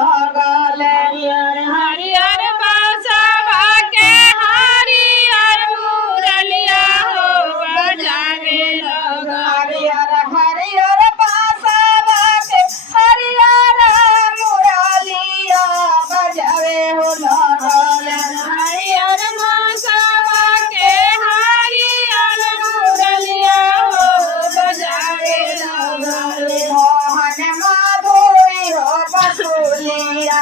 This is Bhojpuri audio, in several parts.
लगल हरियर बांसवा के हरियर मुरलिया हो बजावे लगल हरियर हरियर बांसवा के हरियर मुरलिया बजावे हो लगल हरियर बांसवा के हरियर मुरलिया हो बजावे लगल मोहन माधुरी हो बसुलिया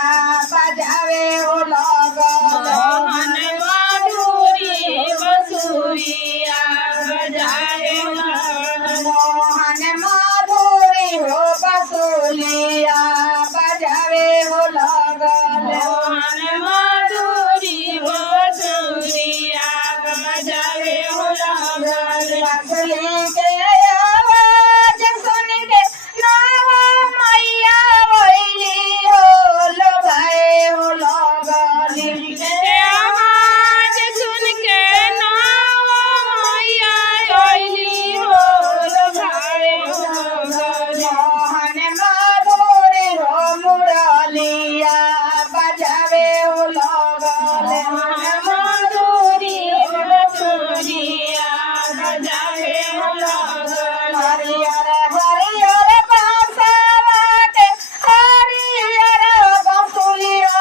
बजावे हो लगल मोहन माधुरी बसुरिया बजावे लगल मोहन माधुरी हो बसुलिया बजावे हो लगल मोहन माधुरी बसुरिया बजावे हो लगल बसुली के आवाज सुन के नावा मैया वैली हो लोभाए हो लगल के आवाज सुन के नावा मैया अइली हो लोभाए हो लगल मोहन माधुरी हो मुरलिया बजावे हो लगल मोहन माधुरी बसुरिया बजावे हो लगल हरियर हरियर बांसवा के हरियर बसुलिया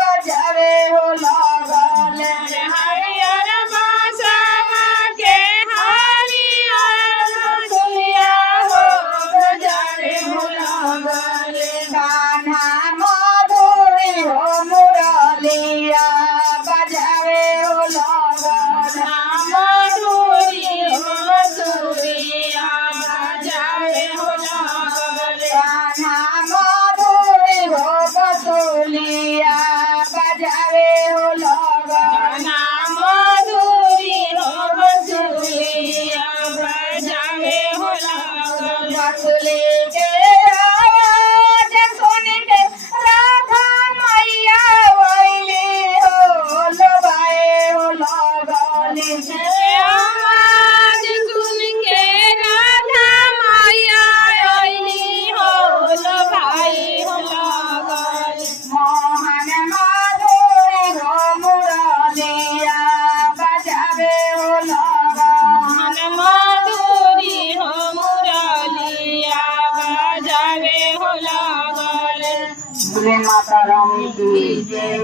बजावे हो लगल हरियर बांसवा के हरियर बसुरिया हो बजावे हो लगल कान्हा माधुरी हो मुरलिया बजावे हो लगल माधुरी बसुरिया बजावे हो लगल कान्हा माधुरी हो बसुलिया बजावे हो लगल माधुरी बसुरिया बजावे हो लगल बसुली के आवाज सुन के राधा मैया वैली हो लोभाए हो लगल आवाज सुन के राधा मैया अइली हो लोभाई हो लगल मोहन माधुरी हो मुरलिया बजावे हो लगल मन माधुरी हो मुरलिया बजावे हो लगल माता रानी की जय।